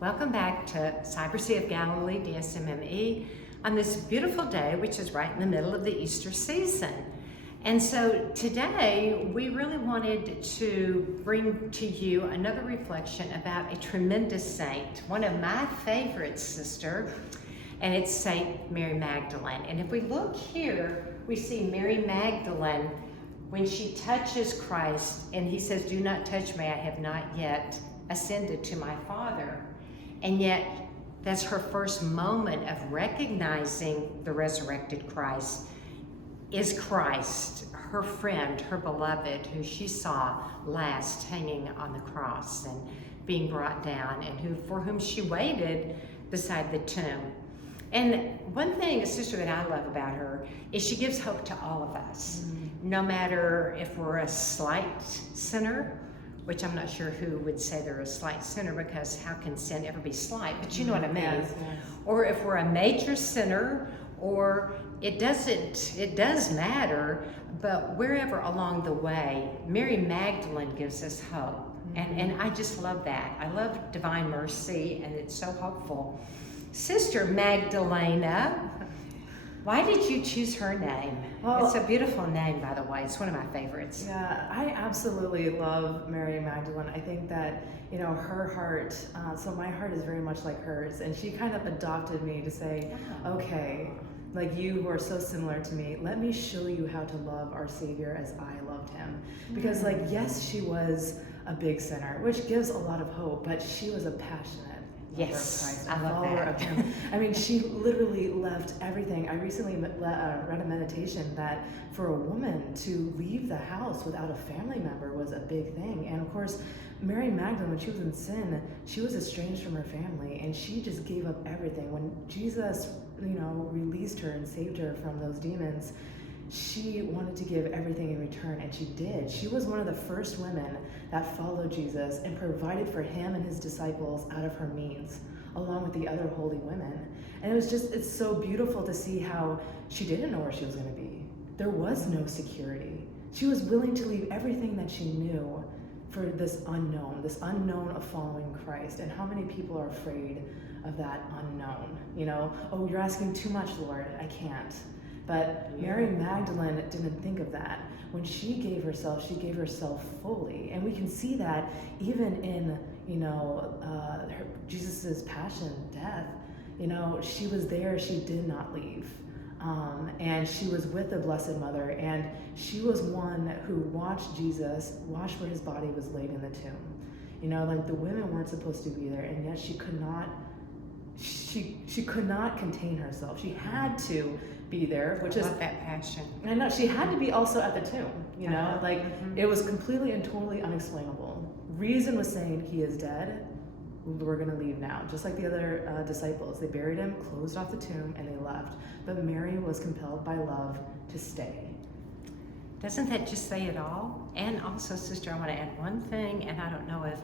Welcome back to Cybersea of Galilee, DSMME, on this beautiful day, which is right in the middle of the Easter season. And so today, we really wanted to bring to you another reflection about a tremendous saint, one of my favorites, sister, and it's Saint Mary Magdalene. And if we look here, we see Mary Magdalene when she touches Christ, and he says, "Do not touch me, I have not yet ascended to my Father." And yet, that's her first moment of recognizing the resurrected Christ is Christ, her friend, her beloved, who she saw last hanging on the cross and being brought down, and for whom she waited beside the tomb. And one thing, a sister, that I love about her is she gives hope to all of us, no matter if we're a slight sinner, which I'm not sure who would say they're a slight sinner, because how can sin ever be slight? But you know what I mean. Yes. Or if we're a major sinner, or it does matter, but wherever along the way, Mary Magdalene gives us hope. And I just love that. I love divine mercy, and it's so hopeful. Sister Magdalena, why did you choose her name? Well, it's a beautiful name, by the way. It's one of my favorites. Yeah, I absolutely love Mary Magdalene. I think that, her heart, so my heart is very much like hers, and she kind of adopted me to say, okay, like you who are so similar to me, let me show you how to love our Savior as I loved him. Because yes, she was a big sinner, which gives a lot of hope, but she was a passionate Yes, I love follower that. of him. I mean, she literally left everything. I recently read a meditation that for a woman to leave the house without a family member was a big thing. And of course, Mary Magdalene, when she was in sin, she was estranged from her family, and she just gave up everything. When Jesus, released her and saved her from those demons, she wanted to give everything in return, and she did. She was one of the first women that followed Jesus and provided for him and his disciples out of her means, along with the other holy women. And it's so beautiful to see how she didn't know where she was going to be. There was no security. She was willing to leave everything that she knew for this unknown of following Christ. And how many people are afraid of that unknown? Oh, you're asking too much, Lord. I can't. But Mary Magdalene didn't think of that. When she gave herself fully. And we can see that even in, Jesus' passion, death. She was there, she did not leave. And she was with the Blessed Mother, and she was one who watched Jesus, watched where his body was laid in the tomb. The women weren't supposed to be there, and yet she could not contain herself. She had to be there, which is that passion. I know she had to be also at the tomb. It was completely and totally unexplainable. Reason was saying, he is dead. We're going to leave now. Just like the other disciples, they buried him, closed off the tomb, and they left. But Mary was compelled by love to stay. Doesn't that just say it all? And also, sister, I want to add one thing, and I don't know if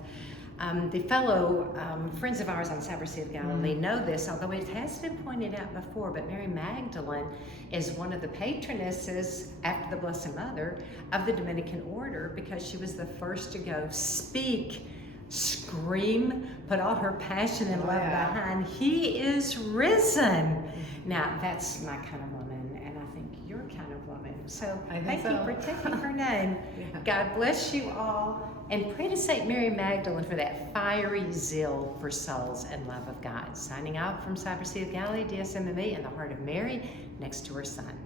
the fellow friends of ours on Cybersea of Galilee know this, although it has been pointed out before, but Mary Magdalene is one of the patronesses, after the Blessed Mother, of the Dominican order, because she was the first to go speak, scream, put all her passion and love behind, "He is risen." Now, that's my kind of woman, and I think your kind of woman. So thank you for taking her name. God bless you all, and pray to St. Mary Magdalene for that fiery zeal for souls and love of God. Signing out from Cybersea of Galilee, DSMME, in the heart of Mary, next to her Son.